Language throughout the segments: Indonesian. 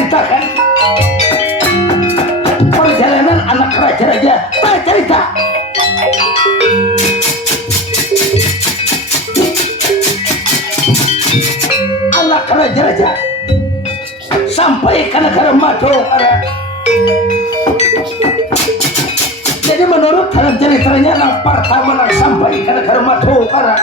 ceritakan perjalanan anak raja-raja tak cerita anak raja-raja sampai ke negara Madukara. Jadi menurut dalam ceritanya yang pertama sampai ke negara Madukara,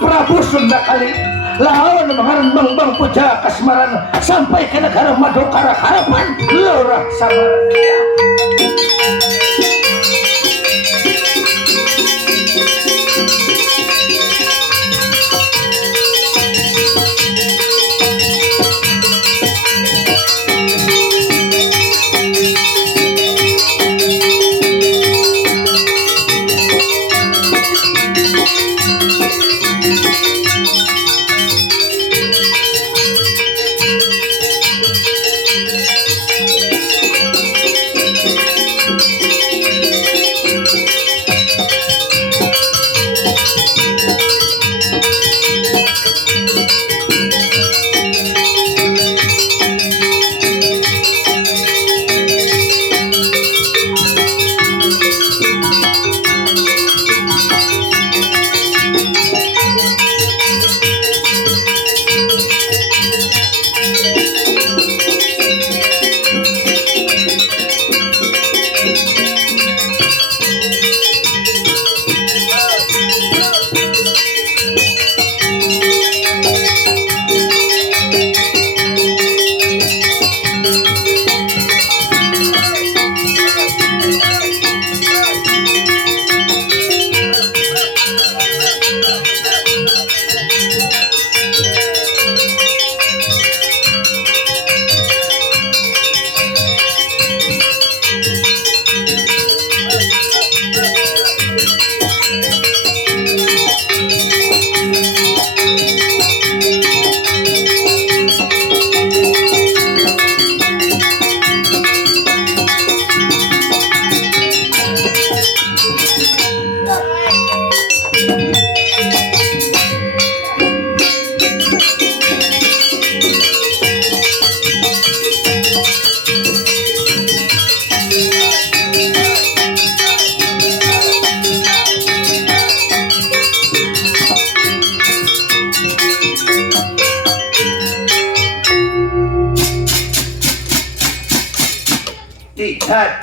Prabu Sundakali lawan mengaran bang puja kasmaran sampai ke negara Madukara harapan lurah sabar.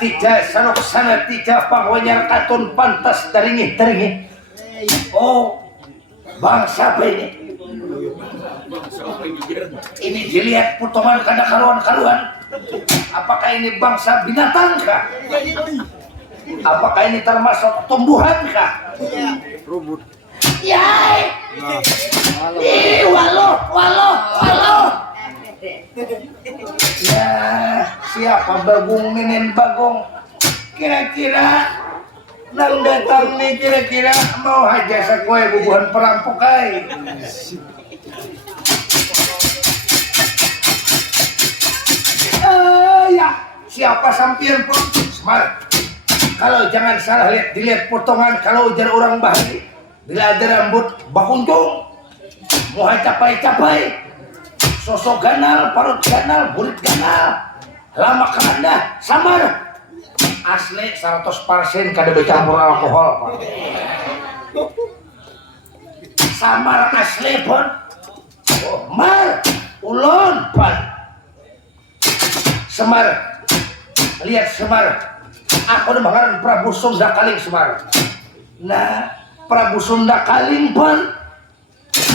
Tidak sanok sana tidak pangwanyar katun pantas daringih. Oh, bangsa apa ini? Ini dilihat potongan kada karuan. Apakah ini bangsa binatang kah? Apakah ini termasuk tumbuhan kah? Rumput. Yai! Walau! Ya, siapa Bagong Minin Bagong? Kira-kira nang datang nih kira-kira mau aja sa kue bubuhan perampok ay. Ya, siapa sampian pun? Semar. Kalau jangan salah dilihat potongan kalau ujar orang bahari. Bila ada rambut bakunjung, mau capai. Sosok ganal, parut ganal, burit ganal, lama keranda, samar. Asli 100% kada bercampur alkohol, Pak. Samar asli pun. Oh, mar, ulon, Pak. Semar, lihat Semar. Aku udah mengaran Prabu Sundakaling Semar. Nah, Prabu Sundakaling pun.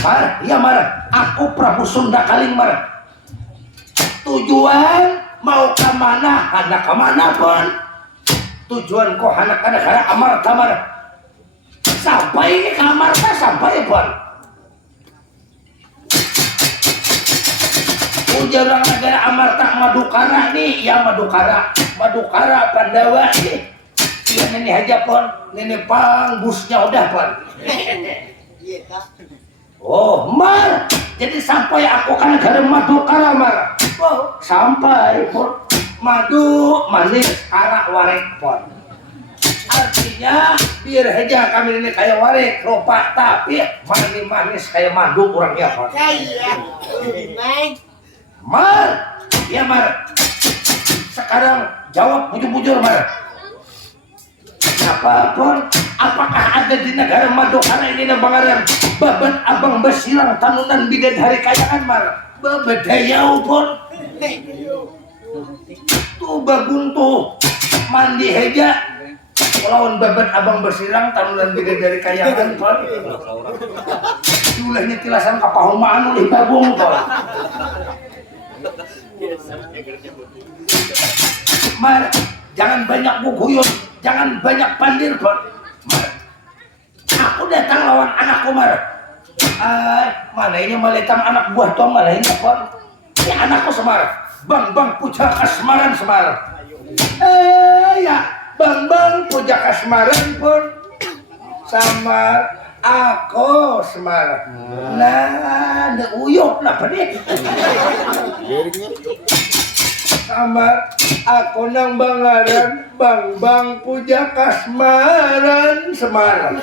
Mar, ya Mar, aku Prabu Sundakaling Mar. Tujuan mau ke mana, hendak ke mana pun. Tujuan kok hendak ke negara Amarta Mar. Sampai ini ke Amarta sampai pun. Ujar orang negara Amarta Madukara nih, ya Madukara Pandawa nih. Ya ini aja pun, ini pangbusnya udah pun. Oh, Mar, jadi sampai aku kan negara Madukara, Mar. Oh, sampai pun madu manis arak warek pun. Artinya biar aja kami ini kayak warek rupa tapi manis kayak madu kurangnya pun. Mar, ya Mar. Sekarang jawab bujur-bujur Mar. Apapun, apakah ada di negara Madukara ini na bangaran babat abang basilang tanunan bidadari kayangan Mar? Babadayau pun. Tuh bagun tuh mandi heja lawan babat abang basilang tanunan bidadari kayangan pun. Ulahnya tilasan kapahumaan oleh bagung pun. Mar, jangan banyak buguyun, jangan banyak pandir pun. Mar, aku datang lawan anakku Mar. Mana ini maletam anak buah tong malah ini pun. Ya anakku Semar, Bang Puja Kasmaran Semar. Ya Bang Puja Kasmaran pun sama aku Semar. Nah, ada uyuk lah pedih. Sama aku nang bangaran Bang Puja Kasmaran Semar.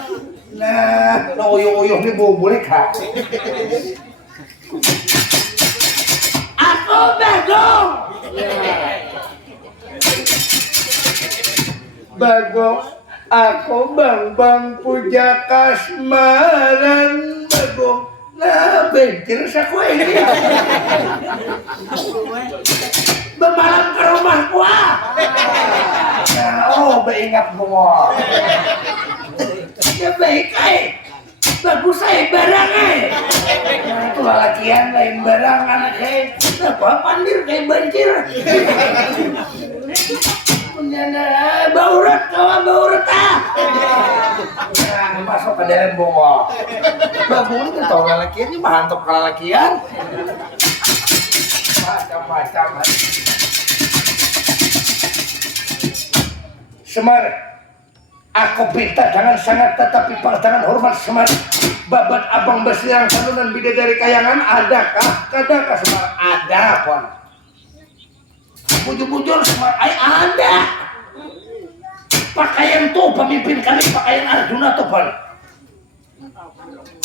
Nah, uyuh-uyuh ni boleh kak. Aku Bagong. Bagong, aku Bang Puja Kasmaran Bagong. Nah, bentir sa kue ini. Bemalam ke rumah gua. Nah, beingat gua. Ya baik bagus barang Nah, itu lalakian lain barang anak apa pandir kayak banjir. Punyana baurat kawan baurat Nah, masuk ke dalam bawa. Babun itu tau lalakian ini mantap lalakian. Macam-macam. Semar, aku minta jangan sangat tetapi pangtangan hormat Semar. Babat abang basilang tanunan bidadari kayangan adakah? Kadakah Semar? Ada pon. Bujur-bujur Semar, ada. Pakaian tuh pemimpin kami pakaian Arjuna tuh pon.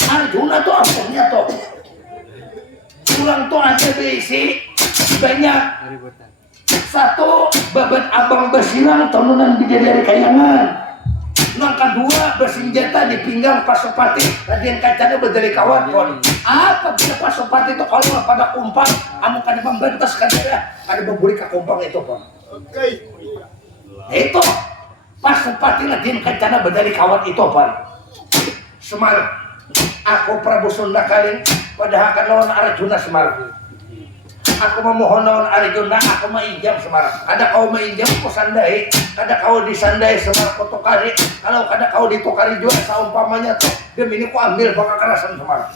Arjuna tuh ampunnya tuh. Pulang tuh ada berisi banyak. Satu babat abang basilang tanunan bidadari kayangan. Yang kedua bersenjata di pinggang Pasopati. Radian kacanya berdali kawan pon. Apa bisa Pasopati itu kalau pada kumpang, anu kada membentas kada ada memburi ke kumpang itu pon. Oke. Itu Pasopati radian kacana berdali kawan itu pon. Semar, aku Prabu Sunda Kaling pada akan lawan Arjuna Semar. Aku memohon lawan Arjuna, aku maijam Semar. Kada kau maijam ku sandai, kada kau disandai Semar ku tukari. Kalau kada kau ditukari juga saumpamanya tuh demi ini ku ambil pakakarasan Semar.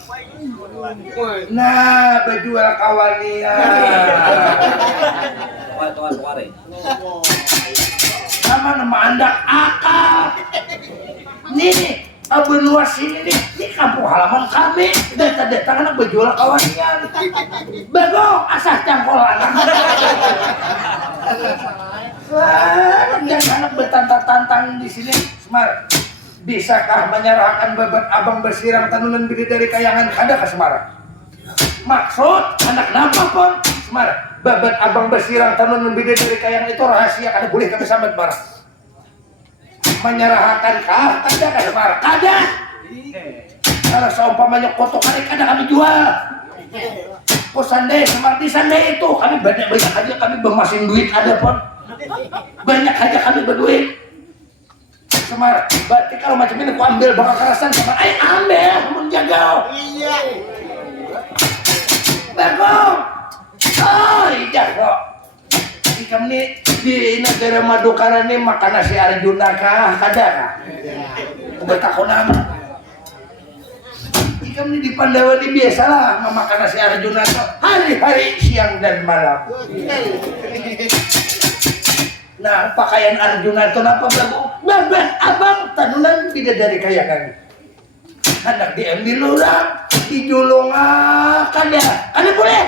Nah, berjual kawania. Nama andak akal. Nih benua sini nih, di kampung halaman kami data-data anak berjual kawannya. Bagong asah cangkol anak. Jangan anak bertantang-tantang di sini, Semar. Bisakah menyerahkan babat abang bersirang tanunan bidadari kayangan kada ke Semar? Maksud anak napa pun, Semar? Babat abang bersirang tanunan bidadari kayangan itu rahasia kada boleh kami sambat Semar. Menyerahkan kah? Kada kan Semar? Kada. Kalau seumpamanya kotokan kada kami jual. Kok sandai Semar di sandai itu kami banyak aja kami bermasin duit ada pun. Banyak aja kami berduit. Semar, berarti kalau macam ini aku ambil bakal kerasan Semar. Ambil, menjaga. Iya. Bagong. Iya kok. Kami di negara Madukara ini makan nasi Arjuna kah? Kada kah? Betakonan. Kami di Pandawa ini biasalah memakan nasi Arjuna hari-hari siang dan malam. Nah, pakaian Arjuna itu apa Bagong? Babat abang tanunan bidadari kayangan. Hendak diambil orang, dijulung kada boleh.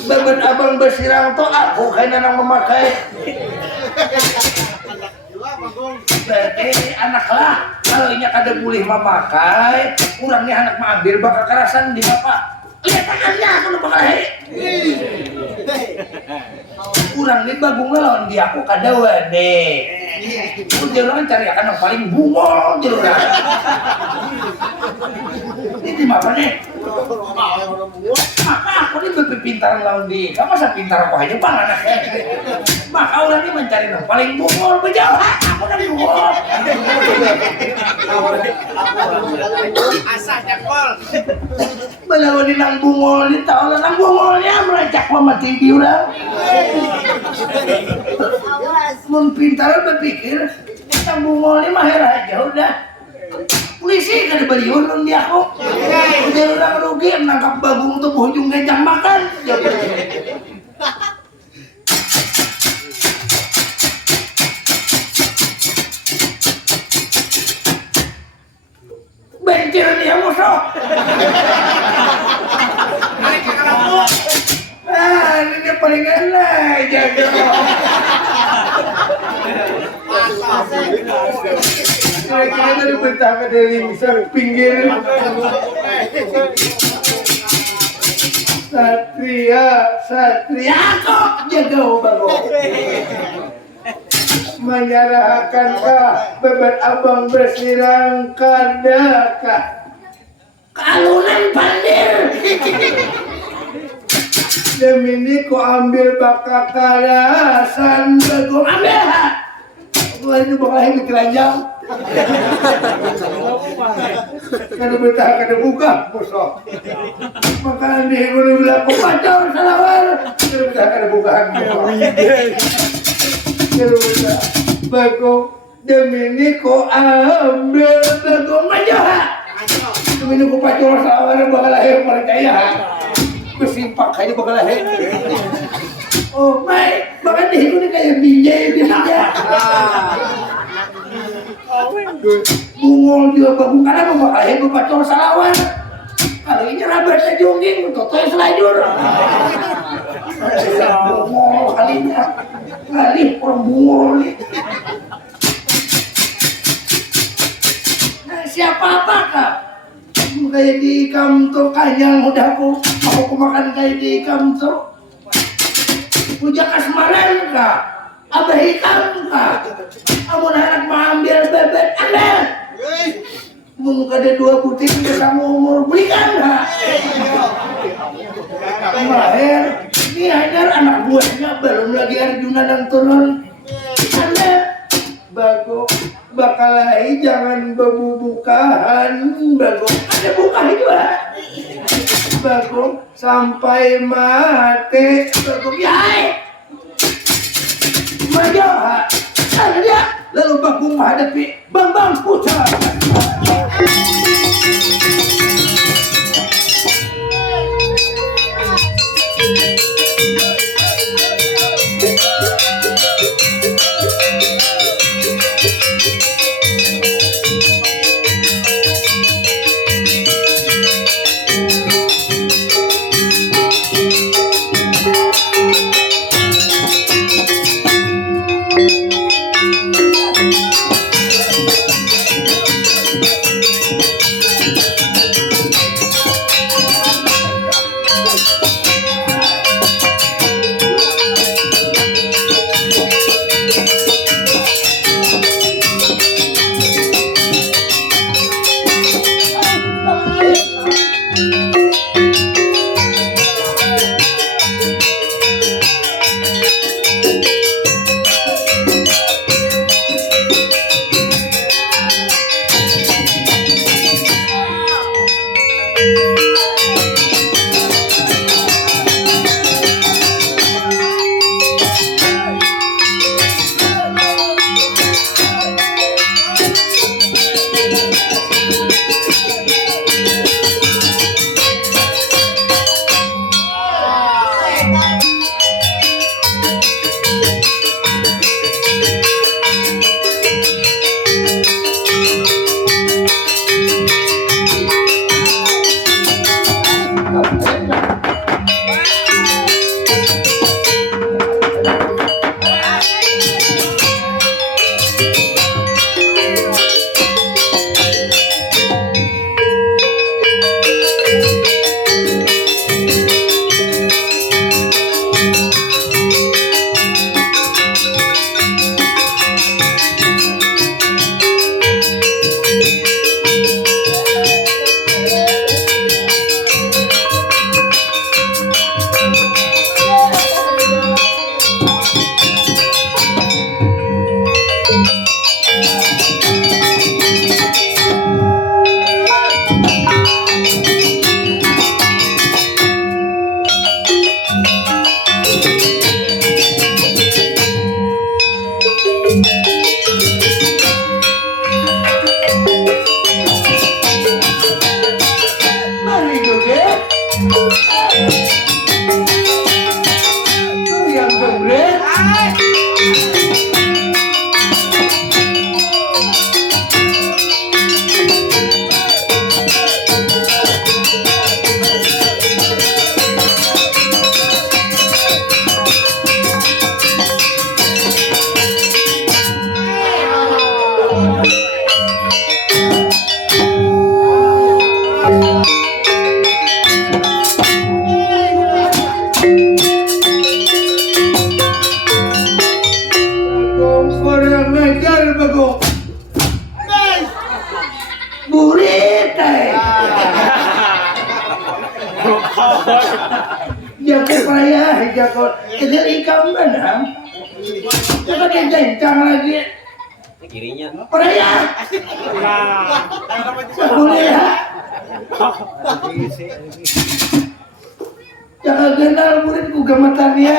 Babat abang bersirang tuh aku kayaknya nang memakai. Berarti anak lah kalau ini kada boleh memakai, kurangnya anak mengambil bakal kerasan di bapak. lihat tangannya aku nu bakalahe kurang di bagung lawan dia aku kadawa deh orang cari akan yang paling bungol orang ini makanya maka aku ini lebih pintar lawan dia kamu masa pintar aku aja bang anaknya maka orang ini mencari yang paling bungol berjauh aku udah bungol asah jangkol melawan di nang bungol ini tau lah nang bungolnya meracak mati di orang mun pintar berpikir nang bungol ini mahir aja udah polisi kan beriun dia aku udah orang rugi menangkap bagung tuh ujung gajah makan bencir dia musuh ini dia paling enak jago kira-kira dari betapa dari misal pinggir Satria kok jago bago menyerahkankah bebet abang bersirang kadakah kalunan pandir demi ini ku ambil bakal kalasan bago ambil gua ini bakal hidup keranjang kada betah kada buka musuh maka di guru bilang ku pacor salawar kada betah kada bukaan kada betah bago demi ini ku ambil bago majoha demi ini ku pacor salawar bakal lahir percaya kesimpak aja bakal lahir oh my bahkan di ini kayak binjai bungol juga bagung karena bakal lahir pacor salawar kalau ini rabatnya jongging totoy selajur bungol kalinya kali orang bungol nih siapa apa kak kayak di kantor kanyang udah aku makan kayak di kantor puja kasmaran kak abah hitam kak kamu harap mengambil bebet anda mungkin ada 2 butir udah kamu umur belikan kak mahir ini hajar anak buahnya belum lagi Arjuna dan turun anda bago bakal lagi jangan bebubukahan bago ada buka juga bago sampai mati bago yai majoha ada dia lalu bago menghadapi Bambang Putra jago jadi ikan benang coba kencang lagi kirinya peraya boleh ya jangan kenal muridku gemetan ya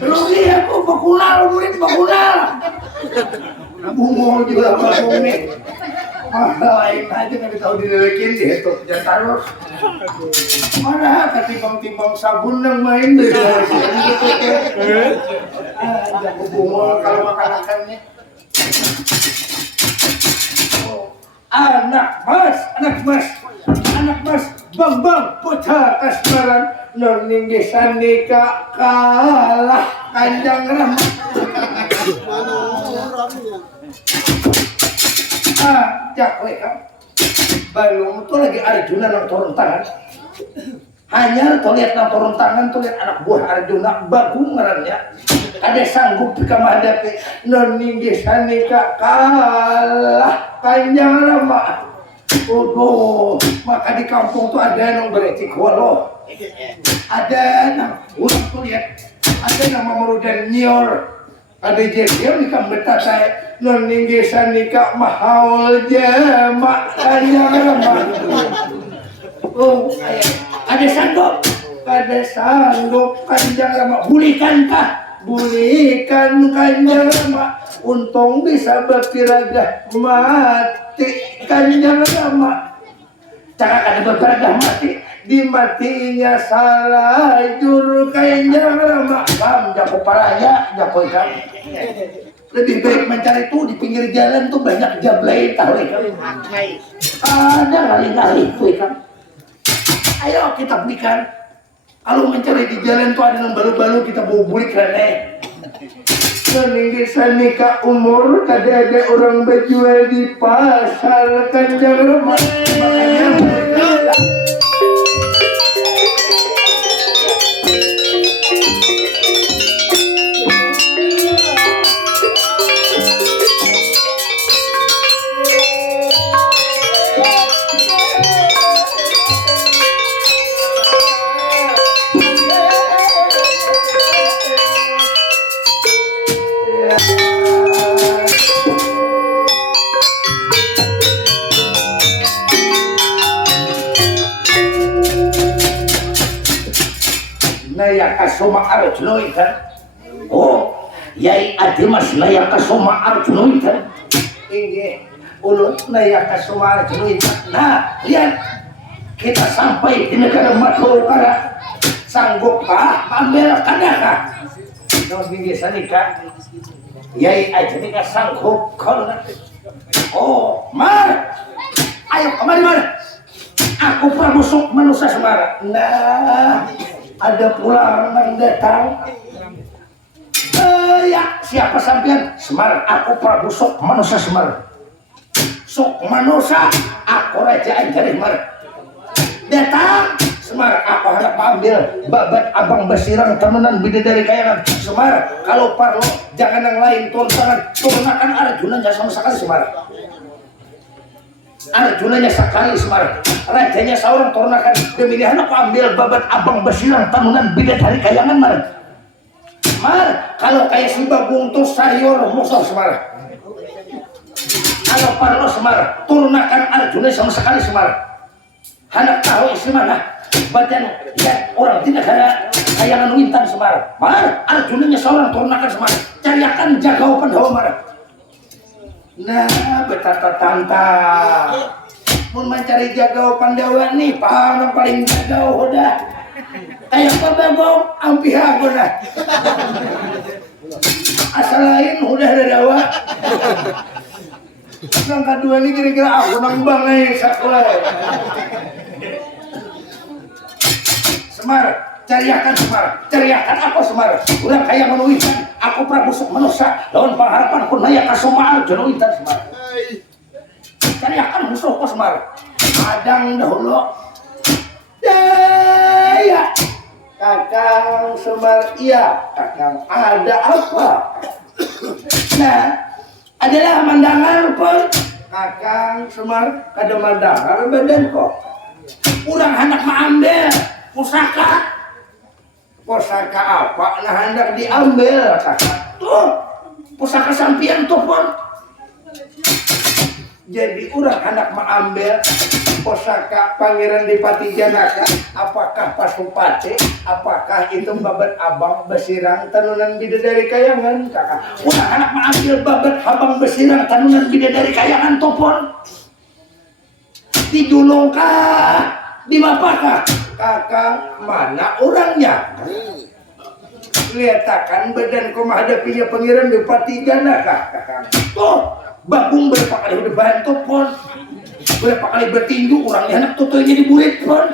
rugi aku bakunal murid bakunal bungol juga bungol nih lain aja kan tahu dilelekin gitu jangan taruh mana ketimbang-timbang sabun yang main deh jago bungol kalau makan-makannya anak mas bang putar kasmaran noninggi sandika kalah kanjang ramah jak kan balung tuh lagi Arjuna nang turun tangan hanya tuh lihat nang turun tangan tuh lihat anak buah Arjuna bagung ngarannya ada sanggup jika menghadapi noninggi sandika kalah kanjang ramah. Maka di kampung tuh ada yang beretik walau ada yang ulang tuh lihat ada nama merudan nyor ada jadian di kambeta saya noninggi sandika mahal jema kanjang ramah ada sanggup kanjang ramah bulikan kanjang ramah untung bisa berkiradah mati kanjang ramah jangan ada berkiradah mati dimatinya salah juru kanjang ramah kam jago paraya jago ikan lebih baik mencari tuh di pinggir jalan tuh banyak jablay tahu ikan ada kali-kali tuh ikan ayo kita belikan kalau mencari di jalan tuh ada yang balu-balu kita bawa bulik rene meninggi sanika umur kada orang berjual di pasar kanjang ramah makanya naya kasoma Arjuna ikan yai adi mas naya kasoma Arjuna ikan ini ulun naya kasoma Arjuna ikan nah lihat kita sampai di negara Madukara sanggup ambil kadaka terus minggu sanika yai aja nika sanggup kalau mar ayo kemari mar aku pramusuk manusia Semara nah ada pulang yang datang ya siapa sampean Semar aku Prabu Sok manusia Semar Sok manusia aku Raja Anjari Semar datang Semar aku harap ambil babat abang basirang temenan bidadari kayangan Semar kalau parlo jangan yang lain turunkan Arjunanya sama sekali Semar Arjunanya sekali Semar rajanya seorang turunakan demi aku ambil babat abang basirang tamunan bidadari kayangan Mar kalau kayak si bagung tuh sayur musuh Semar kalau parlo Semar turunakan Arjuna sama sekali Semar anak tahu istri mana badan ya orang tidak ada kayangan wintan Semar Mar Arjunanya seorang turunakan Semar cariakan jagau Pandawa Mar nah betata tanta mau mencari jagau Pandawa nih paham paling jagau udah kayak pabagong ampih aku dah asal lain udah ada dawa yang kedua ini kira-kira aku nang bangai sekolah Semar cariakan Semar cariakan aku Semar udah kayak menuitan aku Prabu Sok manusia daun pengharapan aku naya kasoma Arjuna intan Semar cariakan musuhku Semar kadang dahulu ya Kakang Semar iya Kakang ada apa nah adalah mandangan pun Kakang Semar kada mandangan badan kok kurang hendak mengambil pusaka apa nah hendak diambil kakak tuh pusaka sampian tuh pun jadi urang hendak mengambil pusaka Pangeran Dipati Janaka apakah Pasupati apakah itu babat abang besirang tanunan bidadari kayangan kakak urang hendak mengambil babat abang besirang tanunan bidadari kayangan tuh pun dijulungkah di mapakah kakak mana orangnya liatakan badan kau menghadapinya Pangeran Dipati Janaka kakak tuh Bagong berapa kali udah bantu pun berapa kali bertinju orangnya anak tutoynya di burit pun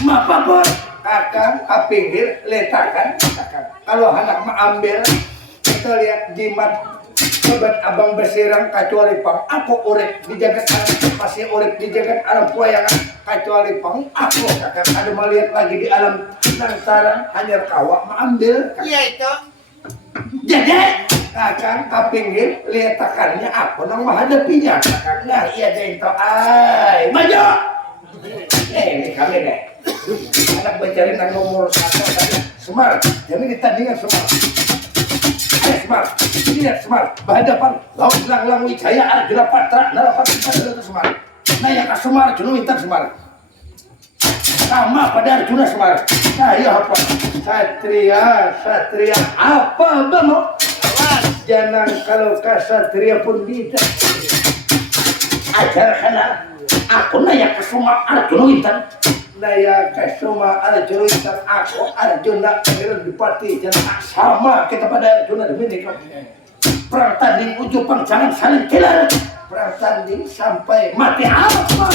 mapa pun kakak pinggir letakkan kakak kalau anak mengambil kita lihat jimat sobat abang bersirang kecuali pang aku urip dijaga masih urip dijaga alam puayangan kecuali pang aku kakak ada melihat lagi di alam lantaran hanya kawa mengambil iya itu jadi kakak kapinggir letakkannya aku nang menghadapinya kakak nah iya deh itu ay maju ini kami deh anak mencari nang nomor 1 tadi Semar jadi ditandingan Semar Semar lihat Semar berhadapan lawan lang Wijaya Arjuna Patra narapat itu Semar nah yang ke Semar Arjuna minta Semar sama pada Arjuna Semar nah iya apa satria apa bang jangan kalau kasatria pun tidak ajarkan aku naya kesuma Arjuna Wintan naya kesuma Arjuna Wintan aku Arjuna Pangeran Dipati Janaka sama kita pada Arjuna demi perang tanding ujung jangan saling kelar perang tanding sampai mati apa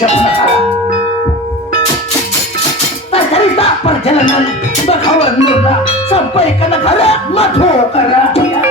siap nakala. Tak cerita perjalanan Bakawan Nurna sampai ke negara Madukara. Ya.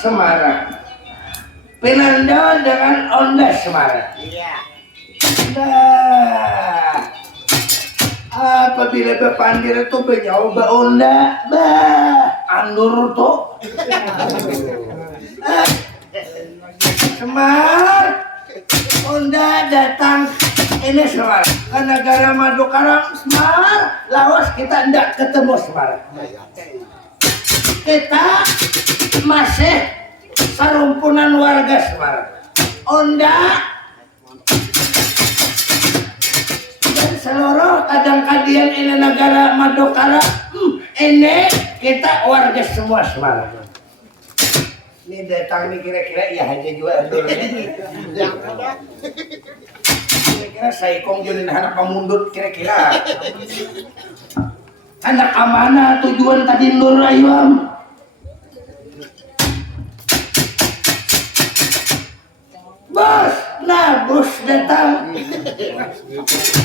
Semarang Pinanda dengan Onda Semarang. Iya. Nah, apabila bepandir itu mencoba Onda, andur tuh. Semar, Onda datang ini Semar ke negara Madukara. Semar, lawas kita tidak ketemu Semar. Kita masih sarumpunan warga Semarang. Onda dan seluruh kadang-kadian ini negara Madukara, ini kita warga semua Semarang. Ini datang nih kira-kira ya aja juga dulu. Kira-kira saya kongjurin anak pemundut kira-kira. Anak amanah tujuan tadi Nur Ayam. Bos, nah bos datang.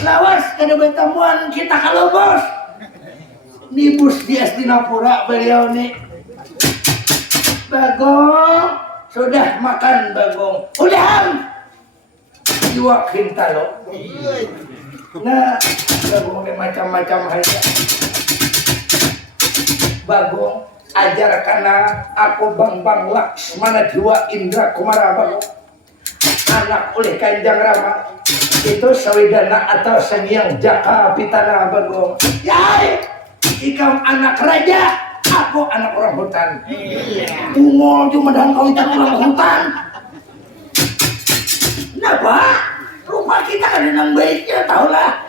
Lawas kada bertemuan kita kalau bos. Nih bos di Astinapura beliau nih. Bagong, sudah makan Bagong. Udah. Diwakin talo. Nah, Bagong macam-macam aja. Bagong ajarkan aku Bang Laksmana Dewa Indra Kumara Bagong, anak oleh Kanjeng Rama itu sawidana atau seniang Jaka Pitana Bagong. Yai, ikam anak raja, aku anak orang hutan. Tungol cuma dan kau itu orang hutan. Kenapa? Rumah kita kan yang baiknya, tahulah.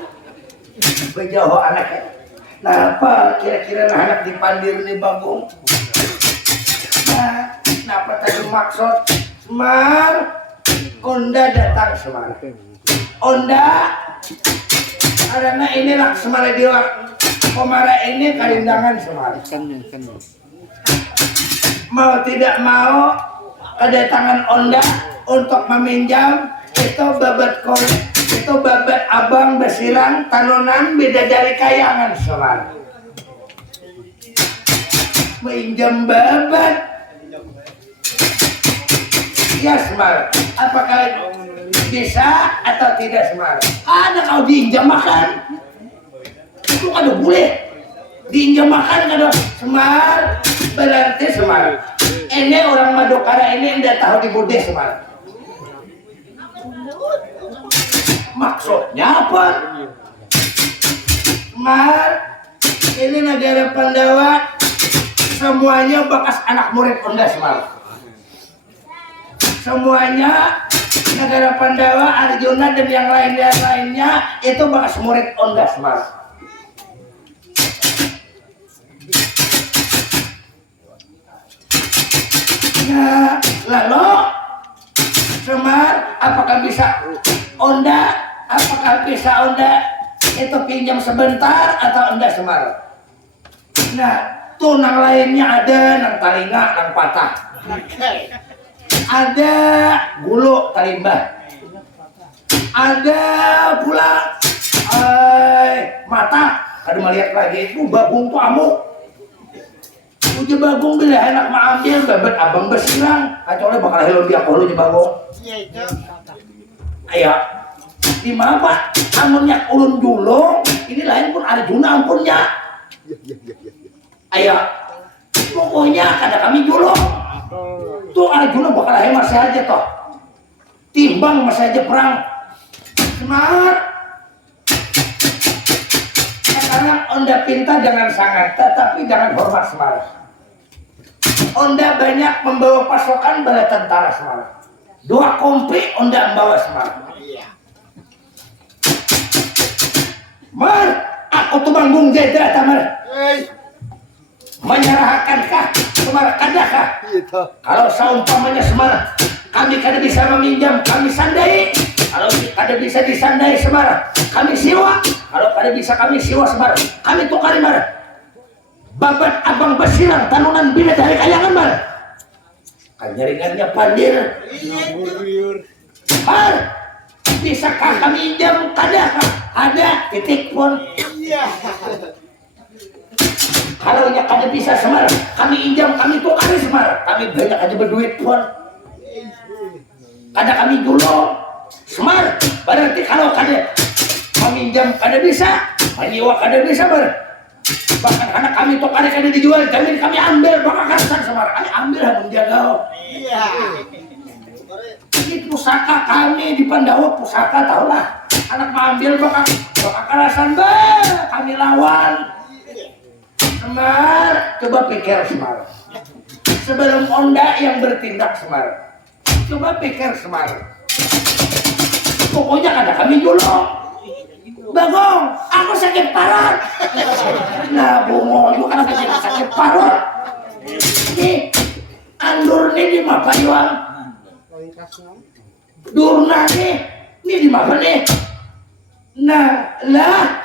Bejauh anaknya. Kenapa kira-kira anak dipandir nih Bagong? Nah, kenapa tadi maksud Semar? Onda datang Semar. Onda, karena ini Laksmana Dewa Kumara ini karindangan Semar. Mau tidak mau kedatangan Onda untuk meminjam itu babat itu babat abang besirang tanunan beda dari kayangan Semar. Minjam babat ya Semar, apakah bisa atau tidak Semar? Ada kau diinjam makan itu kada boleh diinjam makan kada Semar, berarti Semar ini orang Madukara ini tidak tahu dibudih Semar. Maksudnya apa? Semar, Ini negara Pandawa, semuanya bekas anak murid Onda Semar. Semuanya negara Pandawa, Arjuna dan yang lainnya itu bekas murid Onda Semar. Nah, lalu Semar, apakah bisa Onda itu pinjam sebentar atau Onda Semar? Nah, tuh nang lainnya ada nang talinga, nang patah. Ada gulu talimbah. Ada pula mata. Ada melihat lagi itu babung tuh amuk. Uji babung bila enak mah ambil babet abang bersilang. Kecuali bakal helon dia kalau uji babung. Ayo. Di mana Pak? Amunnya ulun julung, ini lain pun Arjuna ampunnya. Ayo. Pokoknya kada kami julung. Tuh Arjuna bakal masih aja toh. Timbang masih aja perang. Semar. Sekarang Onda pinta jangan sangat, tetapi jangan hormat Semar. Onda banyak membawa pasukan bala tentara Semar. 2 kompi Onda membawa Semar. Mar, aku tuh manggung jeda Tamar. Menyerahkankah Semar kadakah? Kalau seumpamanya Semar kami kada bisa meminjam, kami sandai. Kalau kada bisa disandai Semar, kami siwa. Kalau kada bisa kami siwa Semar, kami tukari Mar. Babat abang besiran tanunan bina dari kayangan Mar. Kanyaringannya pandir. Mar, bisakah kami minjam kadakah? Ada titik pun. Kalau nya kada bisa Semar, kami injam, kami tukari Semar. Kami banyak aja berduit pun. Kada kami dulu Semar. Berarti kalau kada kami injam kada bisa, menyewa kada bisa Bar. Bahkan anak kami tukari kada dijual, jamin kami ambil bakakasan Semar. Kami ambil habang jaga. Ini pusaka kami di Pandawa, pusaka tahulah. Anak mengambil bakakarasan kami lawan. Semar, coba pikir Semar. Sebelum Onda yang bertindak Semar, coba pikir Semar. Pokoknya kada kami julung. Bagong, aku sakit parut. Nah, bungo itu kan sakit parut. Nih, andur nih di Mapayuang. Durna nih, di mana nih? Nah, lah,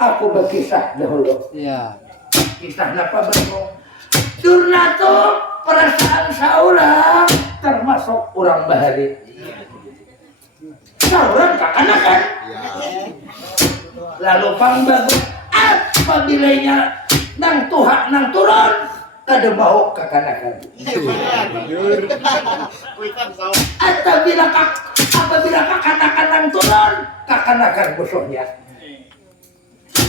aku berkisah dahulu. Iya. Kisah napa Bagong? Durna tuh perasaan seorang termasuk orang bahari. Seorang kakanakan. Lalu Pang Bagong, apabila nang tuha nang turun, kada mau kakanakan. Apabila kakanakan nang turun, kakanakan musuhnya.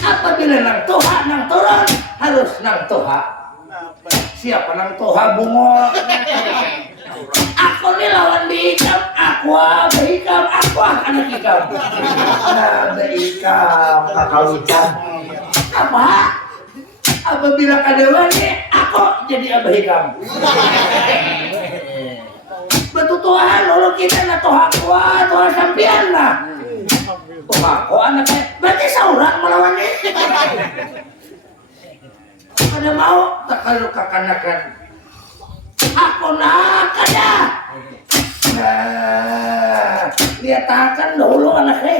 Apabila nang tuha nang turun, harus nang tuha. Siapa nang tuha bungo? Aku nih lawan Bikam, aku anak Ikam. Nah, Bikam, kakak Ikam. Apa? Apabila kadewa nih, aku jadi Abah Ikam. Betul Tuhan, lalu kita na Tuhan kuat, Tuhan sampian lah. Tuhan kok anaknya, berarti seorang melawan nih. Kada mau, tak kalau kakanakan. Aku nak kada. Nah, lihat dulu anaknya.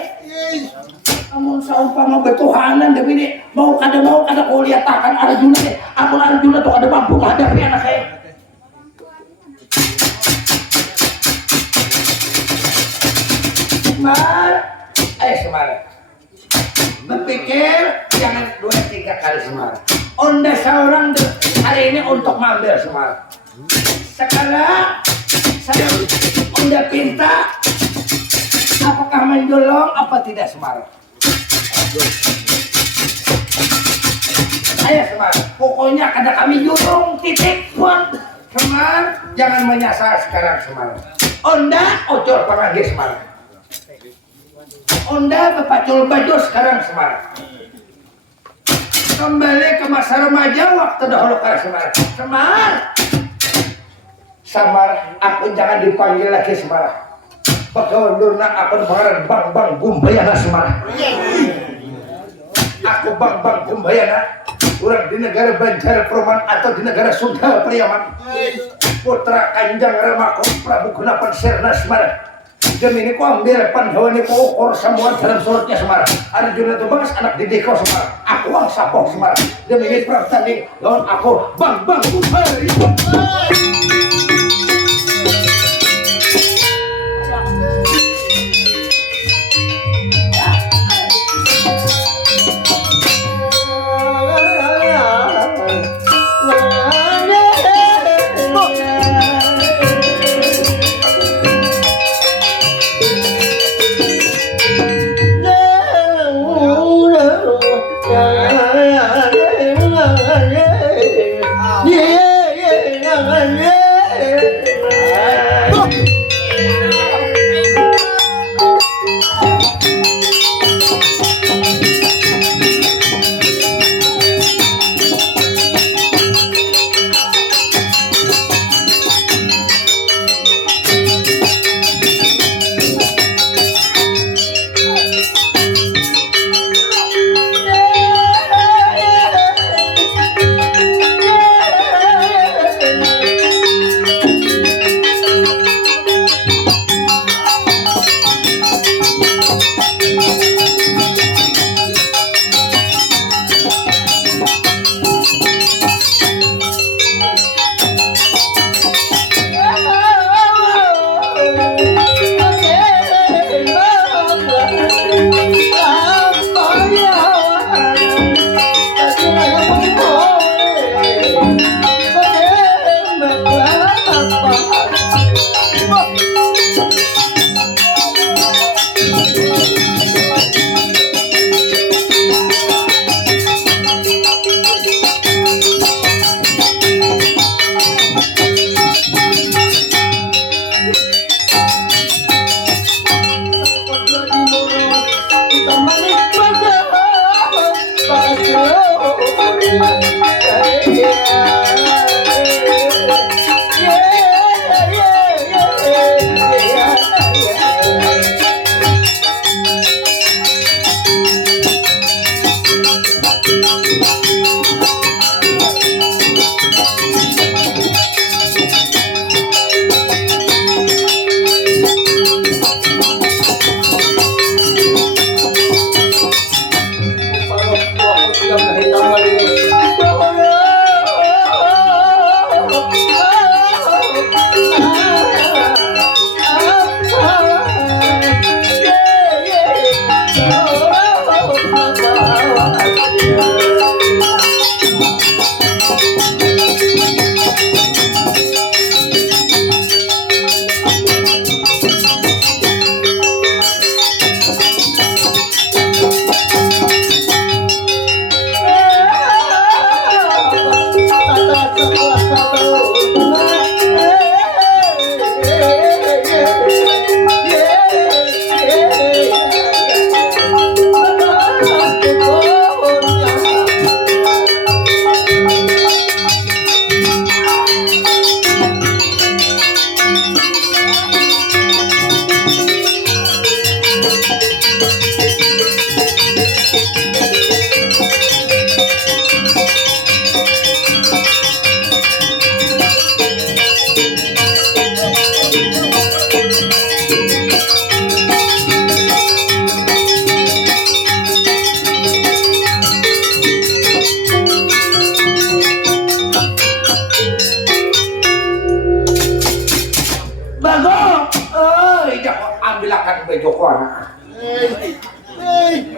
Amun saumpama betuhanan demi ini mau kada kau liatakan Arjuna deh. Amun Arjuna tuh kada mampu menghadapi anaknya. Semar. Berpikir jangan 2-3 kali Semar. Onda seorang hari ini untuk mengambil Semar. Sekarang saya Onda pinta apakah menjolong apa tidak Semar? Ayo Semar, pokoknya kada kami julung titik pun. Semar, jangan menyasar sekarang Semar. Onda ojol panggil Semar. Onda bepacul baju sekarang Semar. kembali ke masa remaja waktu dahulu kala Semar. Semar. Samar, aku jangan dipanggil lagi Semar. Pagawandurna aku pangaran Bang Gumbayana Semar. Aku Bang Gumbayana. Urang di negara Banjar Perumahan atau di negara Sunda Priaman. Putra Kanjang Rama Prabu Gunapan Sirna Semar. Demi ini ku ambil Pandawa ini ku ukur semua dalam surutnya Semar. Arjuna Tubangas anak didik kau Semar. Aku ang sapok Semar. Demi ini perang tanding lawan aku Bang Gumbayana.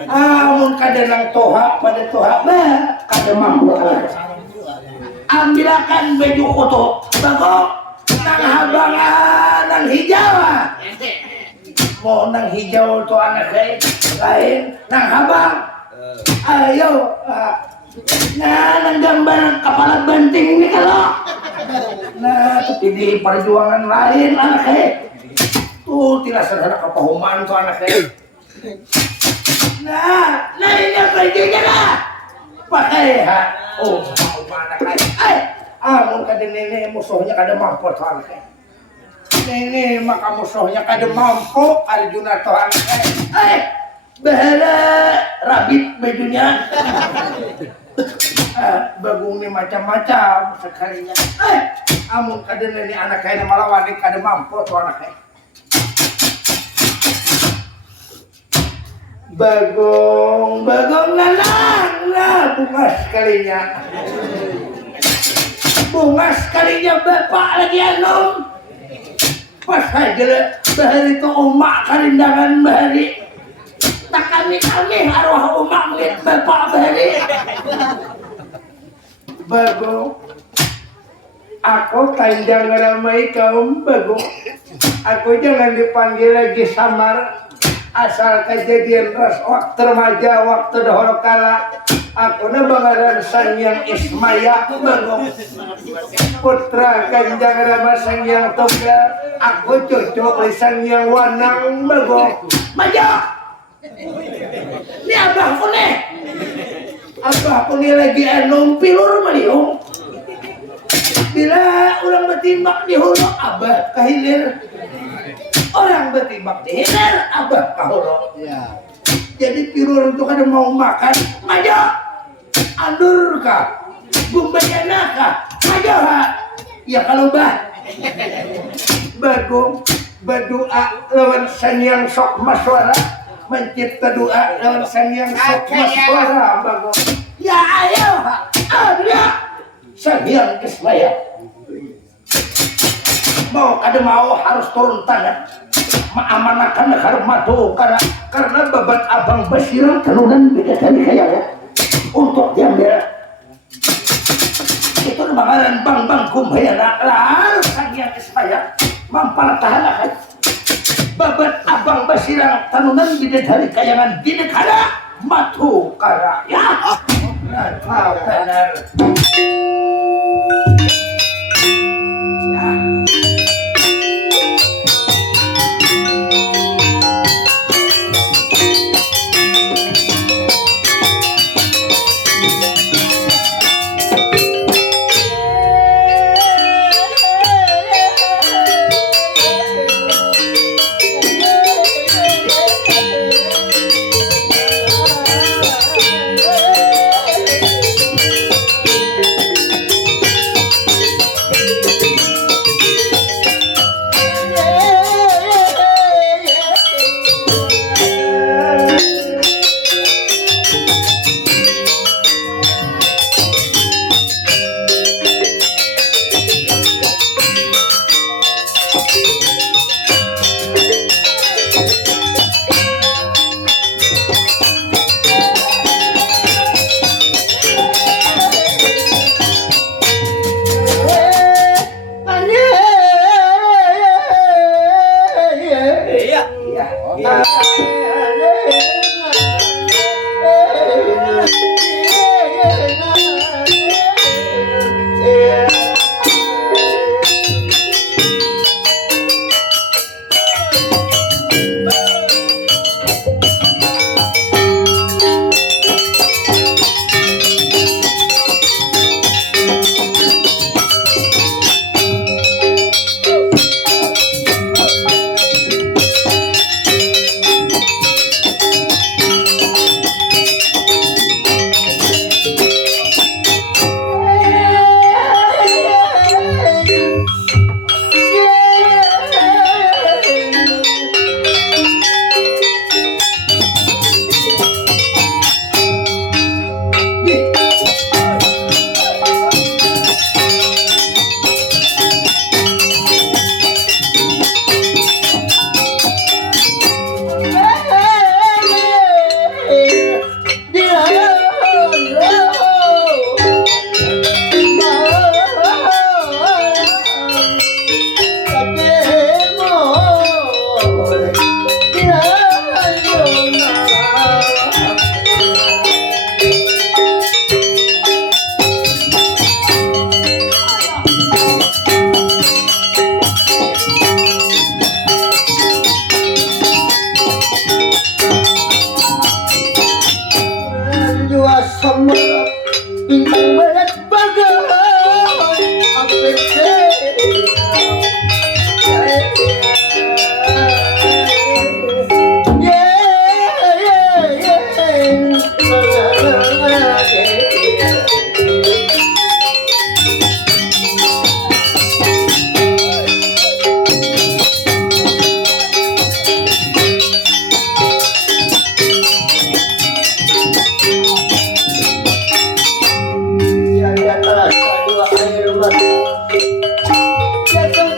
Amun kadanang toha pada toha mah kada mampu. Ambilakan baju koto bago nang habangan nang hijau. Mau nang hijau to anak lain nang habang. Ayo nah nang gambar kepala banting ini kalau nah tapi di perjuangan lain anak tuh tidak sederhana kepahuman tuh anak nah ini bajunya lah pakai ha. Oh, mau mana kai? Amun kada nenek musuhnya kada mampu tuan kai. Nenek maka musuhnya kada mampu Arjuna tuan kai. Bahala rabit bajunya. Bagung ni macam-macam sekalinya. Amun kada nenek anak kai malawan kada mampu tuan kai. Bagong lalang lah bunga sekalinya. Bunga sekalinya bapak lagi anom. Pas aja bahari itu umak karindangan bahari. Tak kami arwah umak melihat bapak bahari. Bagong, aku kandang ramai kaum bagong. Aku jangan dipanggil lagi samar. Asal kejadian ras waktu remaja waktu dahulu kala aku na bangaran Sangyang Ismaya bagong putra Kanjeng Rama Sangyang Tunggal aku cocok oleh Sangyang Wanang bagong maja ini abahku nih lagi anum pilur maliung bila orang bertimbak di hulu abah kahilir orang bertimbak di hilir abah kaholo ya. Jadi pirur itu kan mau makan maju andur kah bumbayana kah maju ha ya kalau bah bagong berdoa lawan Sangyang sok maswara mencipta doa lawan Sangyang sok maswara bagong ya ayo ha ada Sangyang Ismaya mau kada mau harus turun tangan mengamanahkan negara madu karena babat abang Basiran talunan beda dari kayaknya untuk diambil itu bakalan bang kumbhayana lalu Sangyang Ismaya mampar tahan babat abang Basiran talunan beda dari kayangan di negara madu ya nah benar air mata jatuh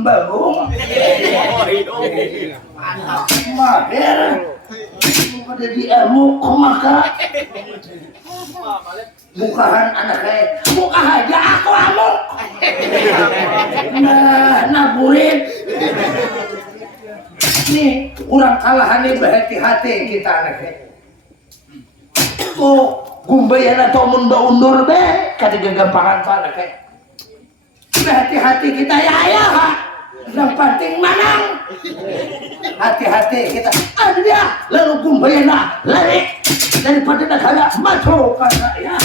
tembagung. Mahir. Pada diamuk maka bukahan anak kayak buka aja aku amuk. Nah burin. Nih kurang kalahan nih berhati-hati kita anaknya. Oh gumbayan atau mun undur be kada gagampangan tuh anaknya. Berhati-hati kita ya ha. Yang penting menang. Hati-hati kita. Ada dia lalu gumbayana lari daripada negara maju karena ya.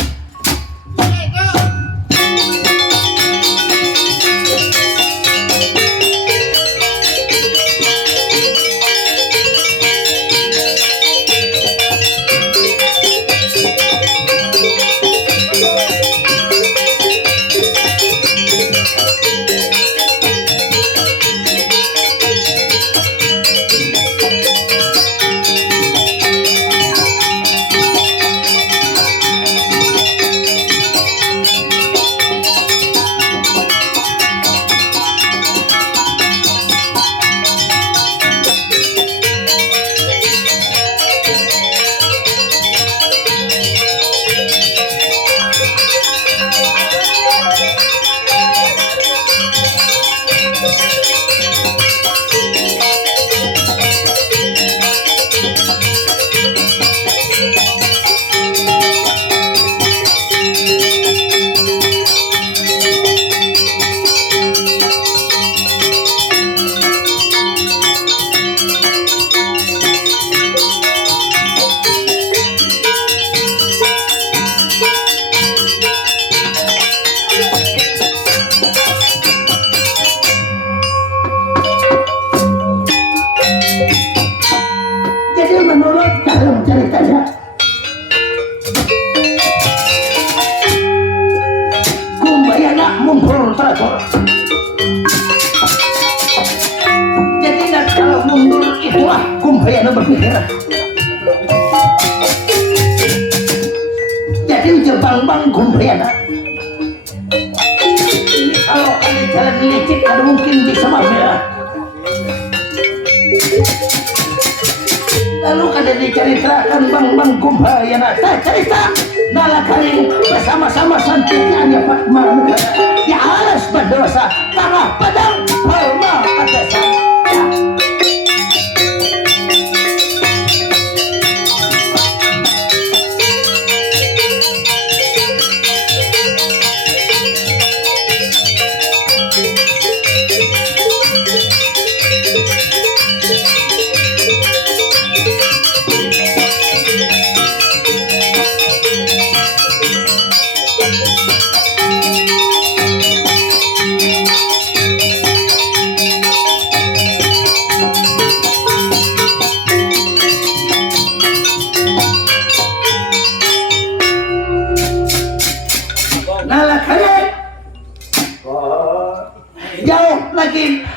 Jadi jebang-bang gumbayana. Kalau ada jalan licik ada mungkin bisa mabel. Lalu kada diceritakan bang gumbayana. Tak cerita nala karing bersama-sama santinya Pak Manegara. Ya alas berdosa tanah padang palma atasan.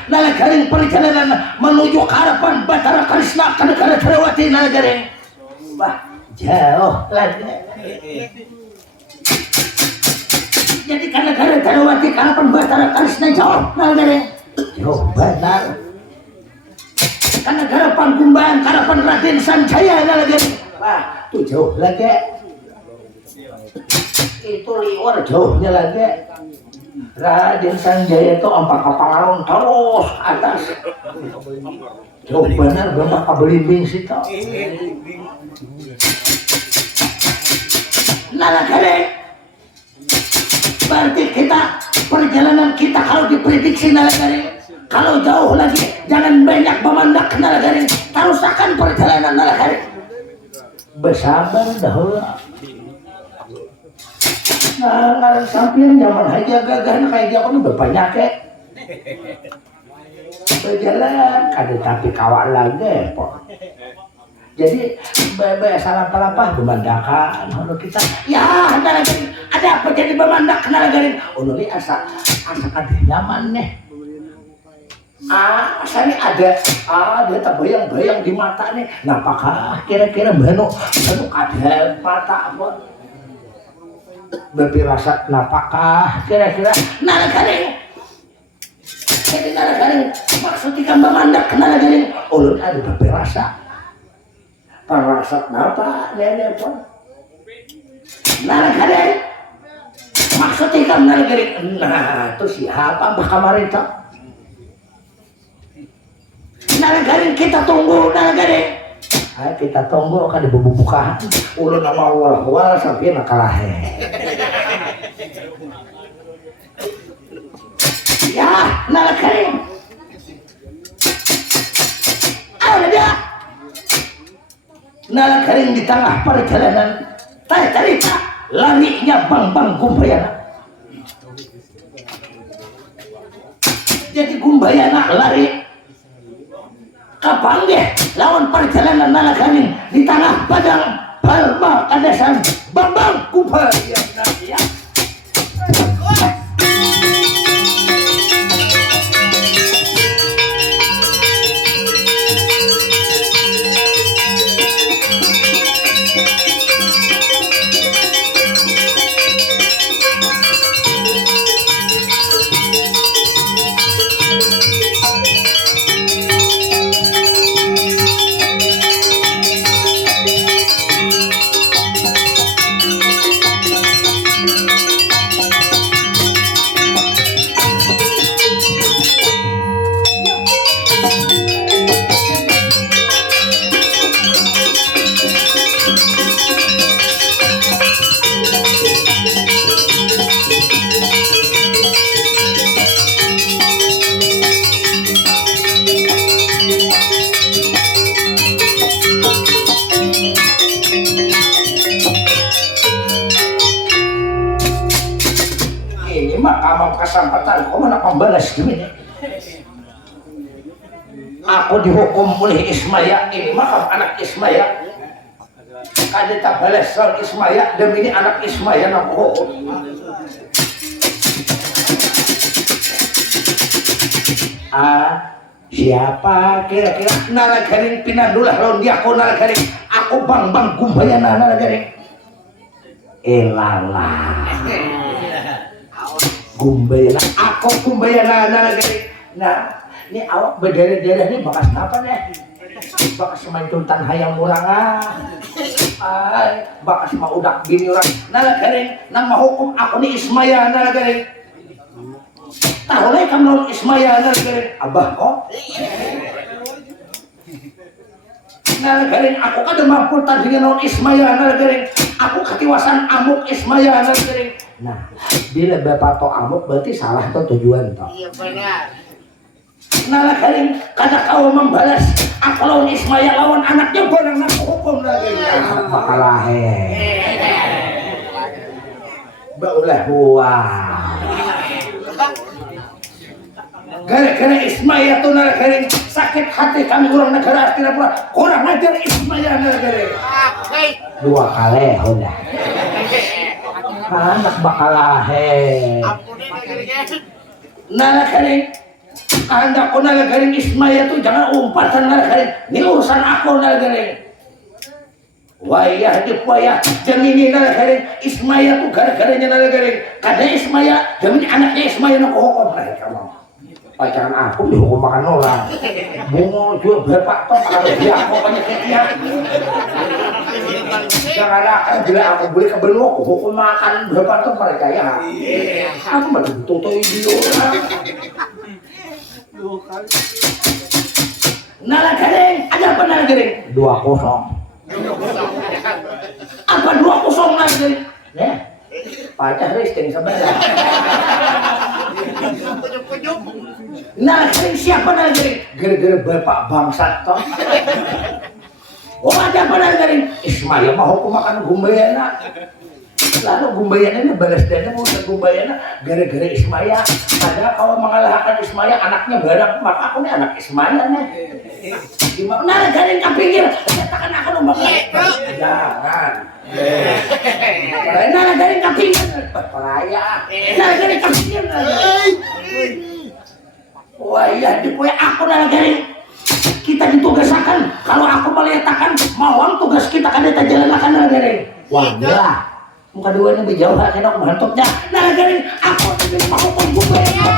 Nalagaring perjalanan menuju ke harapan Batara Krishna ke negara Tarawati nalagaring. Wah, jauh lagi. Jadi ke negara Tarawati ke harapan Batara Krishna jauh nalagaring. Jauh benar. Ke negara Pangkumban ke harapan Raden Sanjaya nalagaring. Wah, itu jauh lagi. Itu liwar jauhnya lagi. Raden Sanjaya itu empat kapangalon terus atas. Jauh benar berapa kabelimbing sih tau. Nalagaring. Berarti kita perjalanan kita kalau diprediksi nalagaring. Kalau jauh lagi jangan banyak memandak nalagaring. Tarusakan perjalanan nalagaring. Bersabar dahulu. Nah, sampian zaman aja gagah kayak dia kan udah banyak ya. Berjalan kada tapi kawal lagi po. Jadi bebe salah pelapah pemandakan kalau kita ya ada apa jadi pemandak nalagaring ululi asa kada nyaman nih. Asal ada tak bayang-bayang di mata nih. Napakah kira-kira beno ada mata apa? Berpirasat napakah kira-kira nalagaring Jadi nalagaring maksud ikan bamandak nalagaring ulun ada berperasa. Parasat napa nenek pun. Nalagaring maksud ikan nalagaring. Nah, itu siapa mbak kamarin tak? Nalagaring kita tunggu nalagaring. Ayo kita tunggu kan dibuka. Ulun nama wala sampai nakalah. Ya, nalagaring. Ada. Nalagaring di tengah perjalanan. Cerita larinya bang Gumbayana. Jadi Gumbayana lari kapanggih lawan perjalanan nalagaring di tengah padang palma kadesan bang Gumbayana ya. Kesempatan kau mana pembalas gini. Aku dihukum oleh Ismaya, ini makam anak Ismaya. Kada tak balas soal Ismaya, demi ini anak Ismaya nak hukum. Siapa kira-kira nalagaring pinandulah lawan dia aku nalagaring. Aku bang Gumbayana nalagaring. Elala. Gumbayana, aku Gumbayana nalagaring. Nah, ini awak berdarah-darah ini bakas apa nih? Bakas mancutan hayang murang bakas maudak bini orang nalagaring. Nang mahukum aku ni Ismaya nalagaring. Tahu lah kamu lawan Ismaya nalagaring. Abah kok? Nalagaring aku kan mampu tadinya lawan Ismaya nalagaring. Aku ketiwasan amuk Ismaya nalagaring. Nah, bila bapak to amuk berarti salah to tujuan to. Iya benar. Nalagaring kada kau membalas aku lawan Ismaya lawan anaknya barang nak hukum lagi. Bakalah baulah wah. Gara-gara Ismaya tuh nalagaring sakit hati kami orang negara Astinapura. Kurang ajar Ismaya nalagaring. Dua kali udah. Anak bakalahe. Nalagaring anda ko nalagaring Ismaya tuh jangan umpatan nalagaring. Ini urusan aku nalagaring. Wayah dipayah demi ini nalagaring. Ismaya tuh gara-garanya nalagaring. Kada Ismaya demi anaknya Ismaya nak hukum mereka mau. Pacaran aku dihukum makan orang. Bungo jual bapak toh kalau dia aku banyak dia. Jangan akan bila aku beli ke beluk hukum makan bapak toh percaya. Aku baru tutup video. Nalagaring, ada apa nalagaring? 2-0. Apa 2-0 nalagaring? Ya, pacar listing sebelah. Nalagaring siapa nalagaring? Gara-gara bapak bangsat toh. Oh ada apa nalagaring? Ismaya mau hukum makan Gumbayana. Lalu Gumbayana ini balas dendam untuk Gumbayana gara-gara Ismaya. Padahal kalau mengalahkan Ismaya anaknya barang, maka aku nih anak Ismaya nih. Gimana? Nalagaring kepinggir, katakan aku nombor jangan. Nalagaring kepinggir, peraya. Nalagaring kepinggir. Wah iya, dipoya aku nalagaring. Kita ditugasakan, kalau aku meletakkan mawang tugas kita kan kita jalankan nalagaring. Wah enggak. Muka dua ini berjauh kena mantapnya nalagaring aku tidak mau Gumbayana.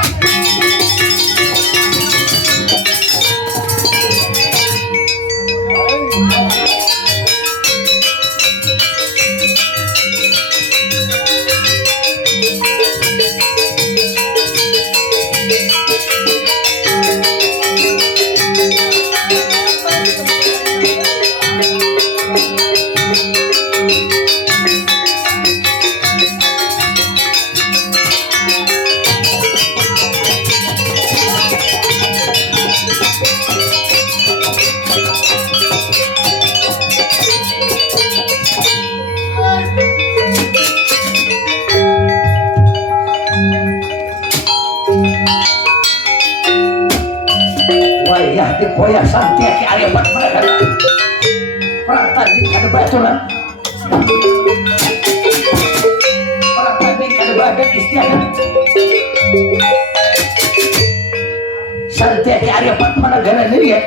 poya santiaki aya bat mereka perang tanding kada baturan perang tanding kada bagat istiadat santiaki aya bat managara ini ya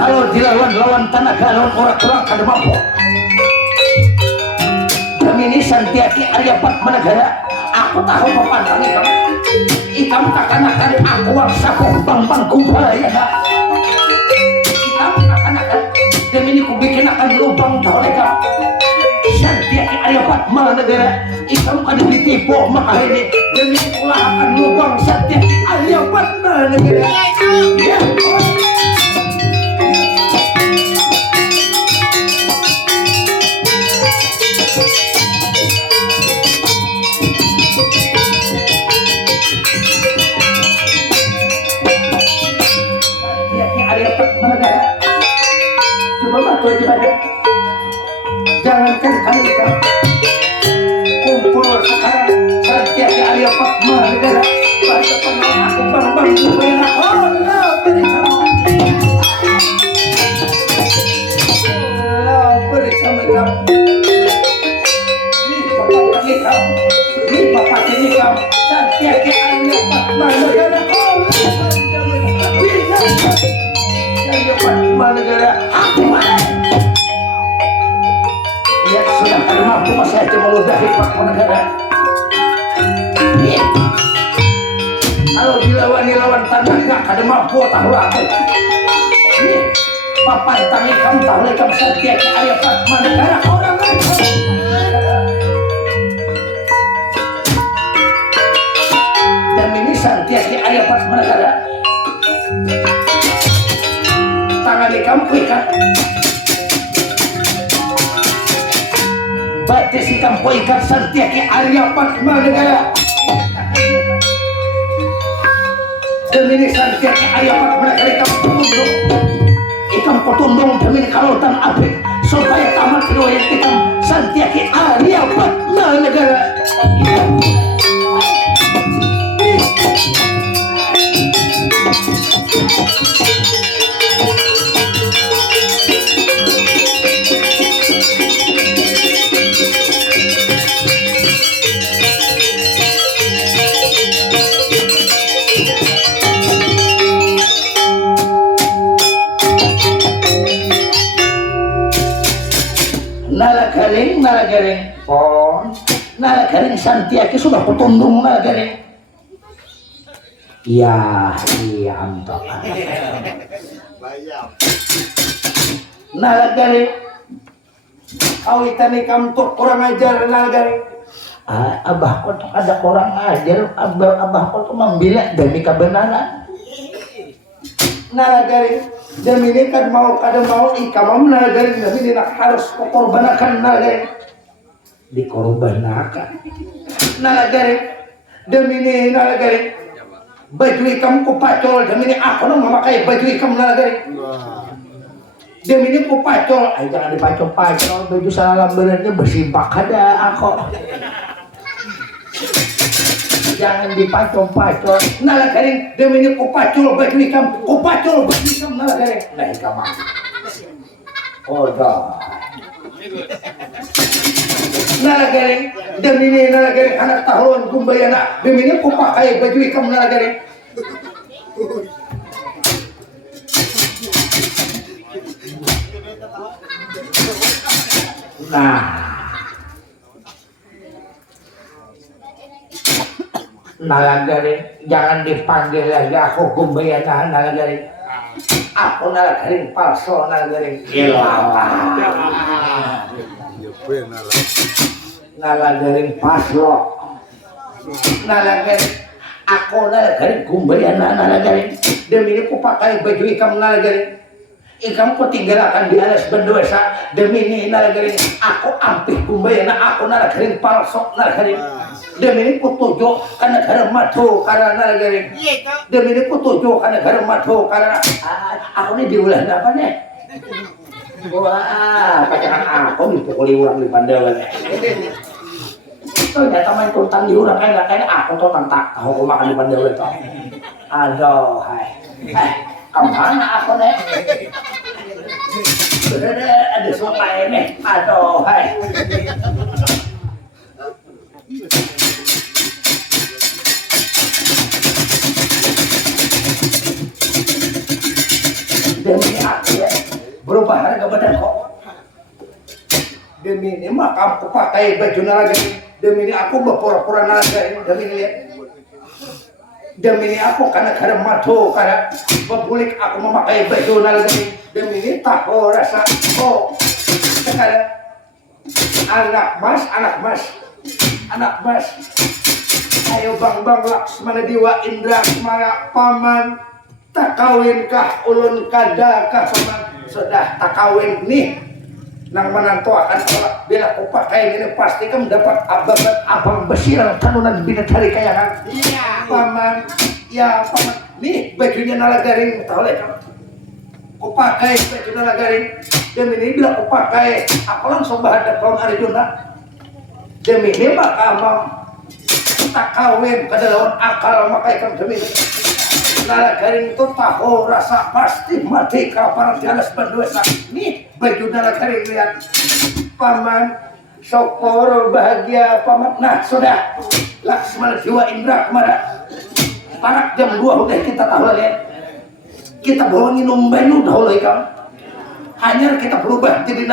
kalau dilawan tenaga lawan orang-orang kada mampu kami ini santiaki aya bat managara aku tahu papantang ikam takanakan aku ang sapong bang kubaya na ikam takanakan demi ini kubikin akan lubang tahu leka santiaki ayapat managara ikam kada ditipu maka ini demi ini ulah akan lubang santiaki ayapat managara ya jangankan kali kumpul sekarang santiaki ayapat managara pada pengen aku bang kubena Allah beri sama ini bapak ini kamu santiaki ayapat managara ayapat managara aku ya sudah kada mampu masih aja meludahi pak negara kalau dilawan tangga kada mampu tahu aku papan tangi kamu tahu lekam santiaki ayapat managara orang lain dan ini santiaki ayapat managara tangan kamu ikat batis ikam ikat santiaki ayapat managara demi santiaki ayapat managara ikam potundung demi kalautan abik supaya tamat riwayat ikam santiaki ayapat managara nalagaring pon nalagaring santiaki sudah kutundung nalagaring iya antok nalagaring kawitan ikam tuh kurang ajar nalagaring abah ko tuh ada kurang ajar abah ko tuh membela demi kebenaran nalagaring demi ini kan mau kada mau ikam nalagaring demi ini harus korbankan nalagaring dikorbankan nalagaring demi ini nalagaring baju ikam ku pacol demi ini aku nang memakai baju ikam nalagaring demi ini ku pacol jangan dipacol-pacol baju salah lamberannya bersibak ada aku jangan dipacol-pacol nalagaring demi ini ku pacol baju ikam nalagaring nah ikam dah nalagaring demi ini nalagaring anak tahun gumbayana demi ini ku pakai baju ikam nalagaring nah nalagaring jangan dipanggil lagi aku gumbayana nalagaring aku nalagaring palsu nalagaring nalagaring palsu nalagaring aku nalagaring gumbayana nalagaring demi ini ku pakai baju ikam nalagaring ikam ku tinggalkan di alas berdosa demi ini nalagaring aku ampih gumbayana aku nalagaring palsu nalagaring demi ini ku tuju ka negara madu karena nalagaring demi ini ku tuju ka negara madu karena aku ini diulah apa nih wah pacaran aku dipukuli orang di Pandawan ternyata main tuntang di orang kayak aku tuh tak tahu aku makan di Pandawan tuh aduh hai Kemana aku nih? Ada suka ini. Aduh, hai. Demi aku ya, berubah harga badan kok. Demi ini mah kamu pakai baju nalaga. Demi ini aku berpura-pura nalaga. Demi ini lihat. Demi ini aku karena madu, karena berbulik aku memakai baju nalaga. Demi ini tahu rasa oh. Sekarang anak mas. Ayo bang Laksmana Dewa Indra Semara paman. Tak kawinkah ulun kadakah paman? Sudah tak kawin nih. Nang menantu akan tolak bila ku pakai ini pasti kamu dapat abang besiran kanunan bidadari kayangan. Iya paman. Ya paman. Nih bajunya nalagaring tahu lek kamu. Ku pakai baju nalagaring. Demi ini bila ku pakai aku langsung bahadap kawan Arjuna. Demi ini maka amam tak kawin kedalawan akal makai kamu demi ini. Nalagaring itu tahu rasa pasti mati kaparan di alas berdosa. Nih baju nalagaring lihat paman sokor bahagia paman. Nah sudah Laksmana Dewa Indra kemana parak jam 2 udah kita tahu lihat kita bawa minum banyu dah oleh kamu hanya kita berubah jadi